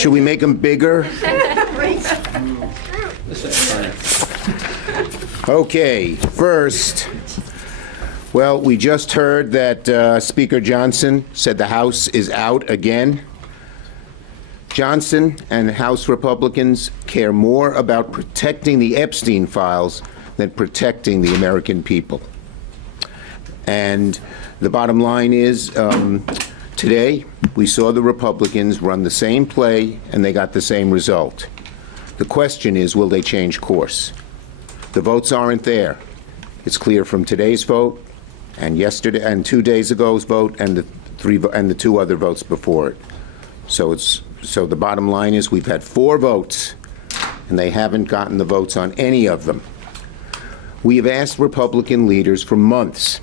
Should we make them bigger? Okay, first, well, we just heard that Speaker Johnson said the House is out again. Johnson and House Republicans care more about protecting the Epstein files than protecting the American people. And the bottom line is, today we saw the Republicans run the same play and they got the same result. The question is, will they change course? The votes aren't there. It's clear from today's vote and yesterday and 2 days ago's vote and the two other votes before it. So the bottom line is we've had 4 votes and they haven't gotten the votes on any of them. We have asked Republican leaders for months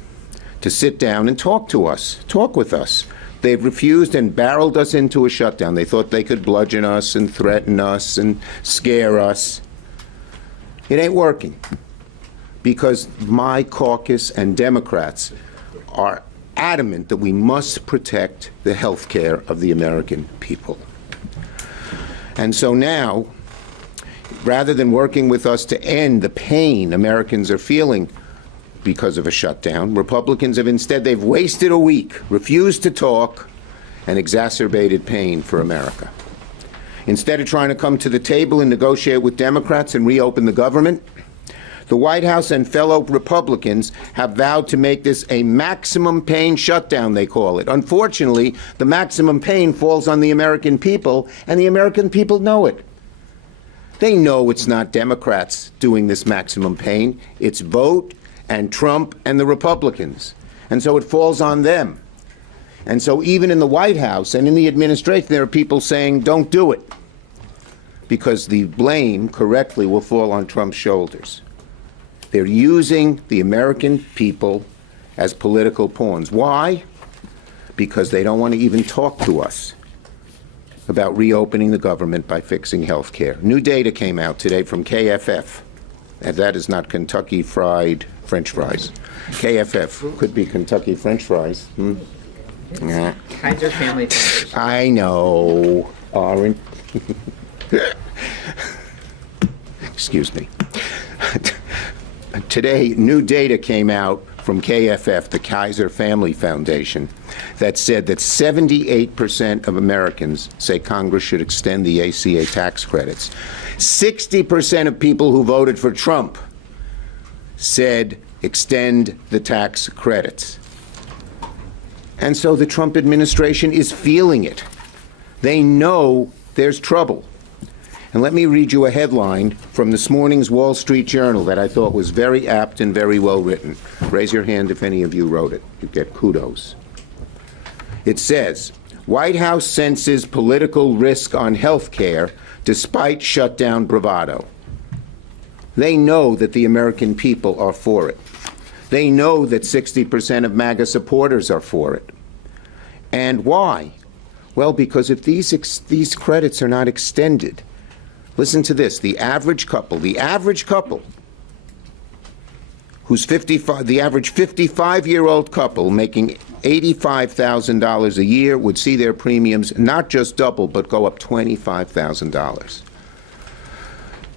to sit down and talk with us. They've refused and barreled us into a shutdown. They thought they could bludgeon us and threaten us and scare us. It ain't working because my caucus and Democrats are adamant that we must protect the health care of the American people. And so now, rather than working with us to end the pain Americans are feeling because of a shutdown, Republicans have instead, they've wasted a week, refused to talk, and exacerbated pain for America. Instead of trying to come to the table and negotiate with Democrats and reopen the government, the White House and fellow Republicans have vowed to make this a maximum pain shutdown, they call it. Unfortunately, the maximum pain falls on the American people, and the American people know it. They know it's not Democrats doing this maximum pain. It's vote and Trump and the Republicans. And so it falls on them. And so even in the White House and in the administration, there are people saying, don't do it, because the blame correctly will fall on Trump's shoulders. They're using the American people as political pawns. Why? Because they don't want to even talk to us about reopening the government by fixing health care. New data came out today from KFF. And that is not Kentucky Fried French fries. KFF could be Kentucky French fries. Nah. Kaiser Family Foundation. I know. Orange. Excuse me. Today, new data came out from KFF, the Kaiser Family Foundation, that said that 78% of Americans say Congress should extend the ACA tax credits. 60% of people who voted for Trump said extend the tax credits. And so the Trump administration is feeling it. They know there's trouble. And let me read you a headline from this morning's Wall Street Journal that I thought was very apt and very well written. Raise your hand if any of you wrote it. You get kudos. It says, White House senses political risk on health care despite shutdown bravado. They know that the American people are for it. They know that 60% of MAGA supporters are for it. And why? Well, because if these credits are not extended, listen to this, the average couple who's 55, the average 55-year-old couple making $85,000 a year would see their premiums not just double, but go up $25,000.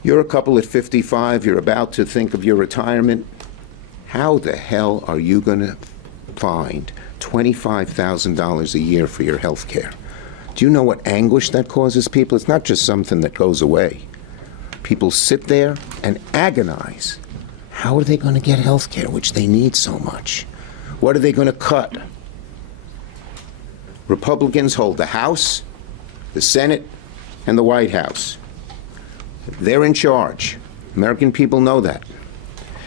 You're a couple at 55, you're about to think of your retirement. How the hell are you going to find $25,000 a year for your health care? Do you know what anguish that causes people? It's not just something that goes away. People sit there and agonize. How are they going to get health care, which they need so much? What are they going to cut? Republicans hold the House, the Senate, and the White House. They're in charge. American people know that.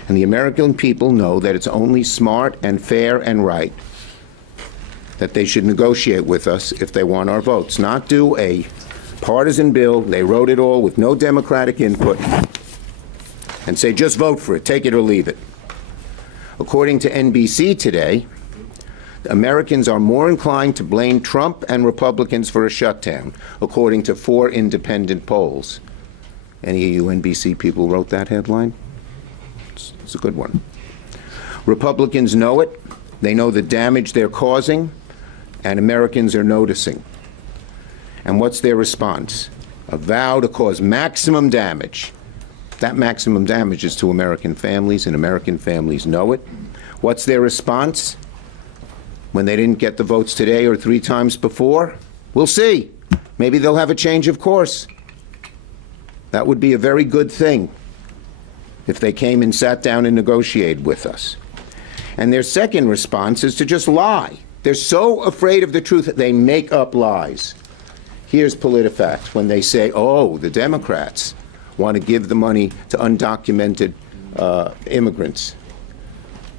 And the American people know that it's only smart and fair and right that they should negotiate with us if they want our votes, not do a partisan bill. They wrote it all with no Democratic input and say, just vote for it, take it or leave it. According to NBC today, Americans are more inclined to blame Trump and Republicans for a shutdown, according to 4 independent polls. Any of you NBC people wrote that headline? It's a good one. Republicans know it. They know the damage they're causing, and Americans are noticing. And what's their response? A vow to cause maximum damage. That maximum damage is to American families, and American families know it. What's their response when they didn't get the votes today or 3 times before? We'll see. Maybe they'll have a change of course. That would be a very good thing if they came and sat down and negotiated with us. And their second response is to just lie. They're so afraid of the truth that they make up lies. Here's PolitiFact when they say, oh, the Democrats want to give the money to undocumented immigrants.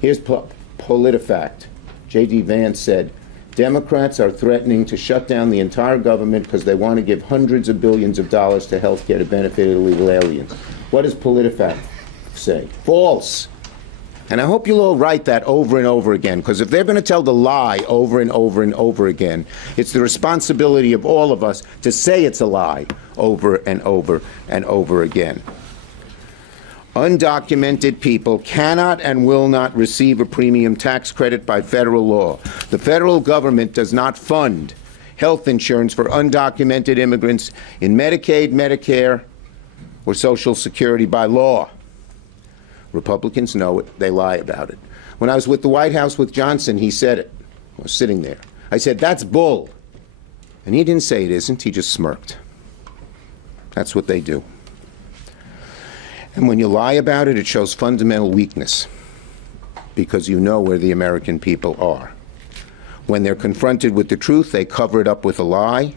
Here's PolitiFact. J.D. Vance said, Democrats are threatening to shut down the entire government because they want to give hundreds of billions of dollars to health care to benefit illegal aliens. What does PolitiFact say? False. And I hope you'll all write that over and over again, because if they're going to tell the lie over and over and over again, it's the responsibility of all of us to say it's a lie over and over and over again. Undocumented people cannot and will not receive a premium tax credit by federal law. The federal government does not fund health insurance for undocumented immigrants in Medicaid, Medicare, or Social Security by law. Republicans know it. They lie about it. When I was with the White House with Johnson, he said it. I was sitting there. I said, that's bull. And he didn't say it isn't. He just smirked. That's what they do. And when you lie about it, it shows fundamental weakness, because you know where the American people are. When they're confronted with the truth, they cover it up with a lie.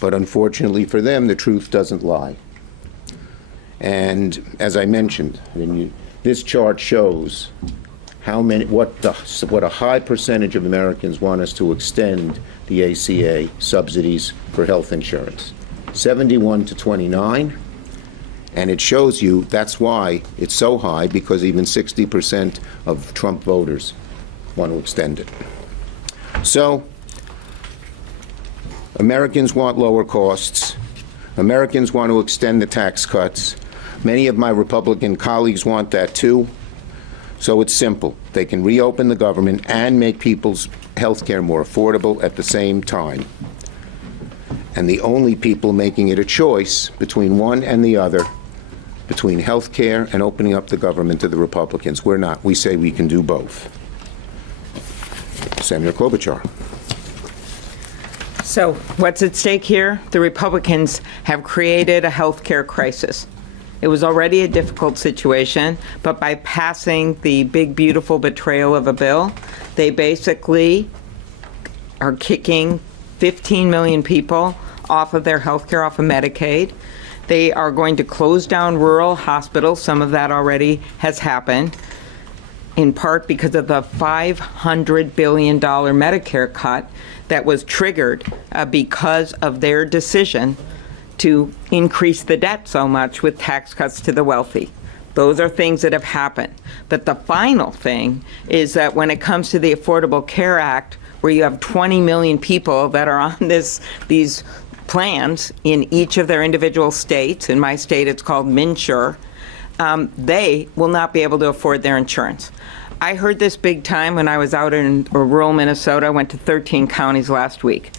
But unfortunately for them, the truth doesn't lie. And as I mentioned, this chart shows what a high percentage of Americans want us to extend the ACA subsidies for health insurance. 71 to 29. And it shows you that's why it's so high, because even 60% of Trump voters want to extend it. So Americans want lower costs. Americans want to extend the tax cuts. Many of my Republican colleagues want that too. So it's simple. They can reopen the government and make people's health care more affordable at the same time. And the only people making it a choice between one and the other, between health care and opening up the government, to the Republicans. We're not. We say we can do both. Samuel Klobuchar. So what's at stake here? The Republicans have created a health care crisis. It was already a difficult situation, but by passing the big, beautiful betrayal of a bill, they basically are kicking 15 million people off of their health care, off of Medicaid. They are going to close down rural hospitals. Some of that already has happened, in part because of the $500 billion Medicare cut that was triggered because of their decision to increase the debt so much with tax cuts to the wealthy. Those are things that have happened. But the final thing is that when it comes to the Affordable Care Act, where you have 20 million people that are on these plans in each of their individual states, in my state it's called MNsure, they will not be able to afford their insurance. I heard this big time when I was out in rural Minnesota. I went to 13 counties last week.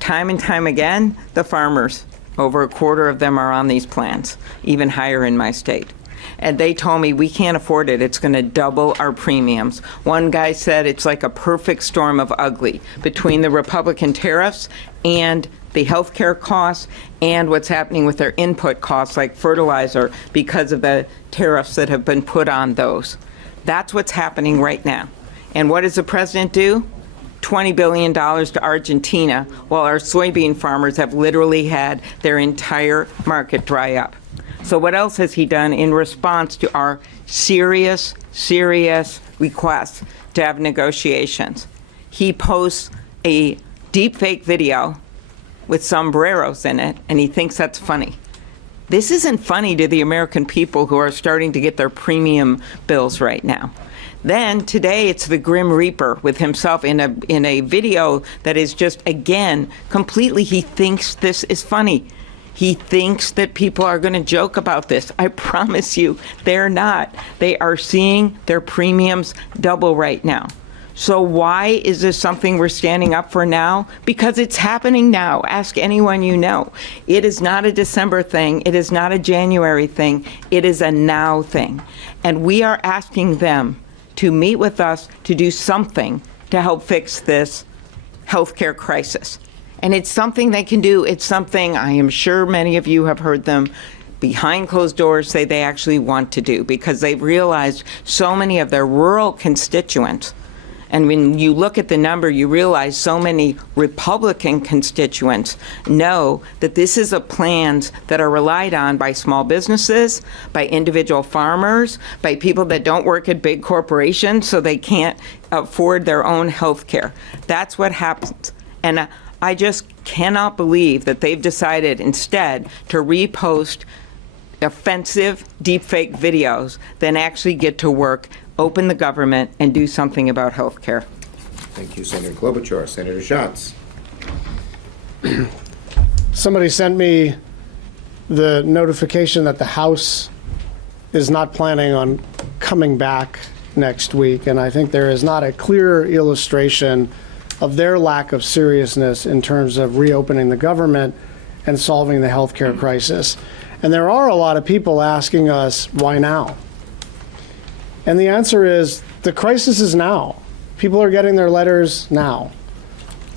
Time and time again, the farmers, over a quarter of them are on these plans, even higher in my state. And they told me, we can't afford it. It's going to double our premiums. One guy said it's like a perfect storm of ugly between the Republican tariffs and the health care costs and what's happening with their input costs like fertilizer because of the tariffs that have been put on those. That's what's happening right now. And what does the president do? $20 billion to Argentina, while our soybean farmers have literally had their entire market dry up. So what else has he done in response to our serious requests to have negotiations? He posts a deepfake video with sombreros in it, and he thinks that's funny. This isn't funny to the American people who are starting to get their premium bills right now. Then today it's the Grim Reaper with himself in a video that is just, again, completely, he thinks this is funny. He thinks that people are going to joke about this. I promise you, they're not. They are seeing their premiums double right now. So why is this something we're standing up for now? Because it's happening now. Ask anyone you know. It is not a December thing. It is not a January thing. It is a now thing. And we are asking them to meet with us to do something to help fix this healthcare crisis. And it's something they can do. It's something I am sure many of you have heard them behind closed doors say they actually want to do, because they've realized so many of their rural constituents, and when you look at the number, you realize so many Republican constituents know that this is a plans that are relied on by small businesses, by individual farmers, by people that don't work at big corporations so they can't afford their own health care. That's what happens. And I just cannot believe that they've decided instead to repost offensive deepfake videos than actually get to work, open the government, and do something about health care. Thank you, Senator Klobuchar. Senator Schatz. Somebody sent me the notification that the House is not planning on coming back next week, and I think there is not a clearer illustration of their lack of seriousness in terms of reopening the government and solving the healthcare crisis. And there are a lot of people asking us, why now? And the answer is, the crisis is now. People are getting their letters now.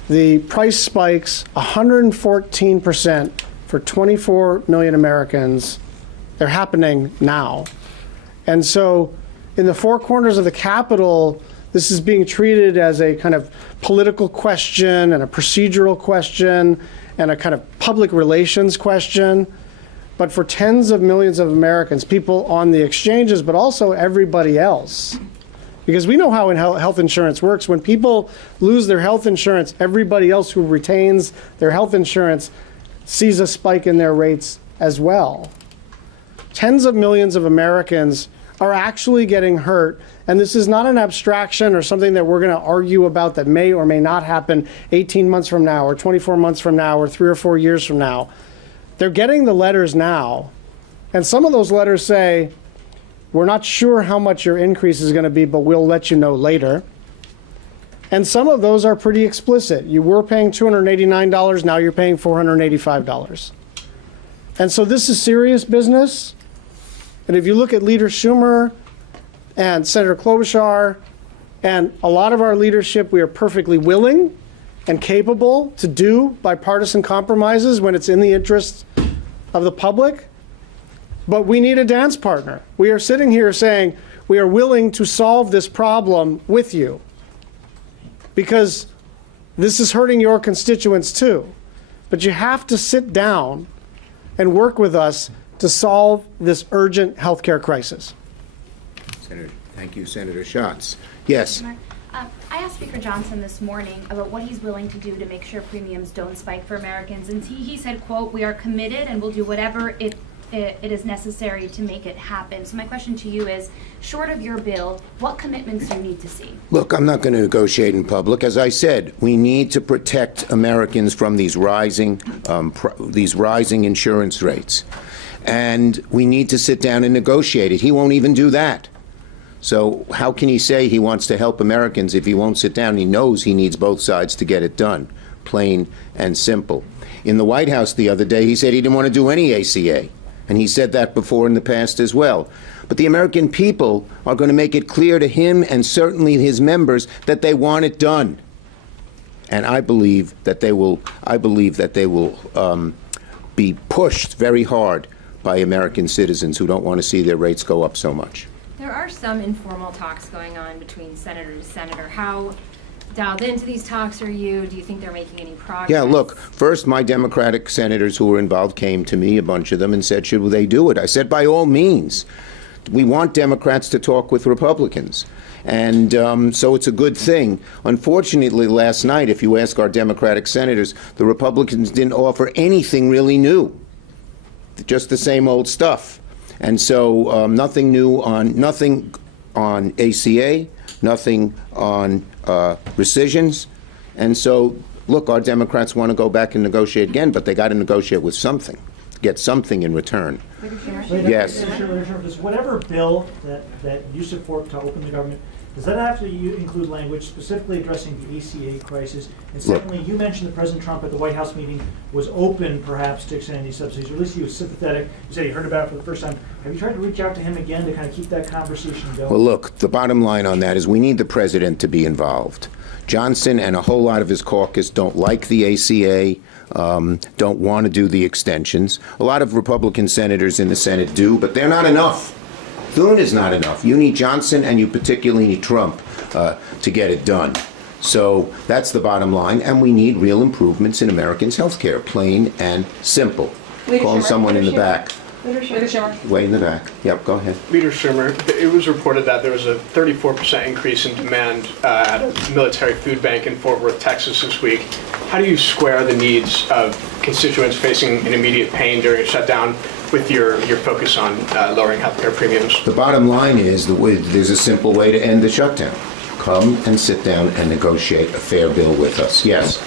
The price spikes 114% for 24 million Americans. They're happening now. And so in the four corners of the Capitol, this is being treated as a kind of political question and a procedural question and a kind of public relations question. But for tens of millions of Americans, people on the exchanges, but also everybody else, because we know how health insurance works. When people lose their health insurance, everybody else who retains their health insurance sees a spike in their rates as well. Tens of millions of Americans are actually getting hurt, and this is not an abstraction or something that we're going to argue about that may or may not happen 18 months from now or 24 months from now or 3 or 4 years from now. They're getting the letters now, and some of those letters say, we're not sure how much your increase is going to be, but we'll let you know later. And some of those are pretty explicit. You were paying $289, now you're paying $485. And so this is serious business. And if you look at Leader Schumer and Senator Klobuchar and a lot of our leadership, we are perfectly willing and capable to do bipartisan compromises when it's in the interest of the public. But we need a dance partner. We are sitting here saying we are willing to solve this problem with you because this is hurting your constituents too. But you have to sit down and work with us to solve this urgent healthcare crisis. Senator, thank you, Senator Schatz. Yes. I asked Speaker Johnson this morning about what he's willing to do to make sure premiums don't spike for Americans, and he said, quote, "We are committed and will do whatever it is necessary to make it happen." So my question to you is, short of your bill, what commitments do you need to see? Look, I'm not going to negotiate in public. As I said, we need to protect Americans from these rising insurance rates. And we need to sit down and negotiate it. He won't even do that. So how can he say he wants to help Americans if he won't sit down? He knows he needs both sides to get it done, plain and simple. In the White House the other day, he said he didn't want to do any ACA. And he said that before in the past as well. But the American people are going to make it clear to him and certainly his members that they want it done. And I believe that they will be pushed very hard by American citizens who don't want to see their rates go up so much. There are some informal talks going on between senator to senator. How dialed into these talks are you? Do you think they're making any progress? Yeah, look, first my Democratic senators who were involved came to me, a bunch of them, and said, should they do it? I said, by all means. We want Democrats to talk with Republicans. And so it's a good thing. Unfortunately, last night, if you ask our Democratic senators, the Republicans didn't offer anything really new, just the same old stuff. And so nothing new on ACA, nothing on rescissions. And so, look, our Democrats want to go back and negotiate again, but they got to negotiate with something, get something in return. Yes. Yes. Does whatever bill that you support to open the government, Does that have to include language specifically addressing the ACA crisis? And secondly, you mentioned that President Trump at the White House meeting was open perhaps to extending these subsidies, or at least he was sympathetic. You said he heard about it for the first time. Have you tried to reach out to him again to kind of keep that conversation going? Well, look, the bottom line on that is we need the president to be involved. Johnson and a whole lot of his caucus don't like the ACA, don't want to do the extensions. A lot of Republican senators in the Senate do, but they're not enough. Thune is not enough. You need Johnson, and you particularly need Trump to get it done. So that's the bottom line, and we need real improvements in Americans' health care, plain and simple. Calling someone in the back. Leader Schumer. Way in the back. Yep, go ahead. Leader Schumer, it was reported that there was a 34% increase in demand at a military food bank in Fort Worth, Texas this week. How do you square the needs of constituents facing an immediate pain during a shutdown with your focus on lowering healthcare premiums? The bottom line is there's a simple way to end the shutdown. Come and sit down and negotiate a fair bill with us. Yes.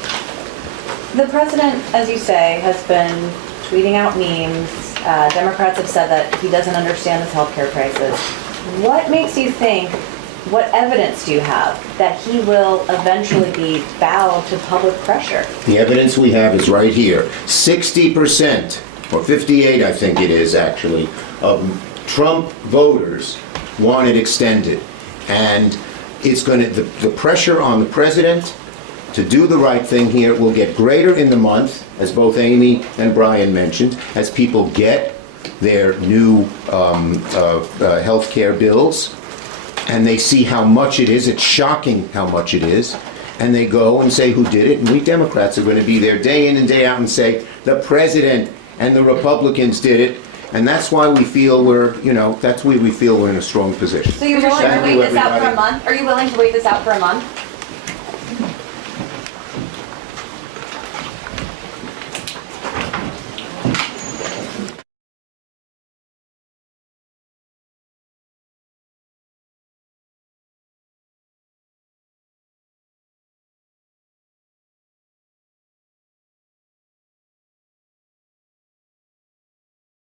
The president, as you say, has been tweeting out memes. Democrats have said that he doesn't understand this healthcare crisis. What makes you think, what evidence do you have that he will eventually be bowed to public pressure? The evidence we have is right here. 60%, or 58 I think it is actually, of Trump voters want it extended. And it's going to, the pressure on the president to do the right thing here will get greater in the month, as both Amy and Brian mentioned, as people get their new health care bills, and they see how much it is. It's shocking how much it is. And they go and say who did it, and we Democrats are going to be there day in and day out and say, the president and the Republicans did it. And that's why we feel that's why we feel we're in a strong position. So you're willing to Thank wait you, this out for a everybody. month? Are you willing to wait this out for a month?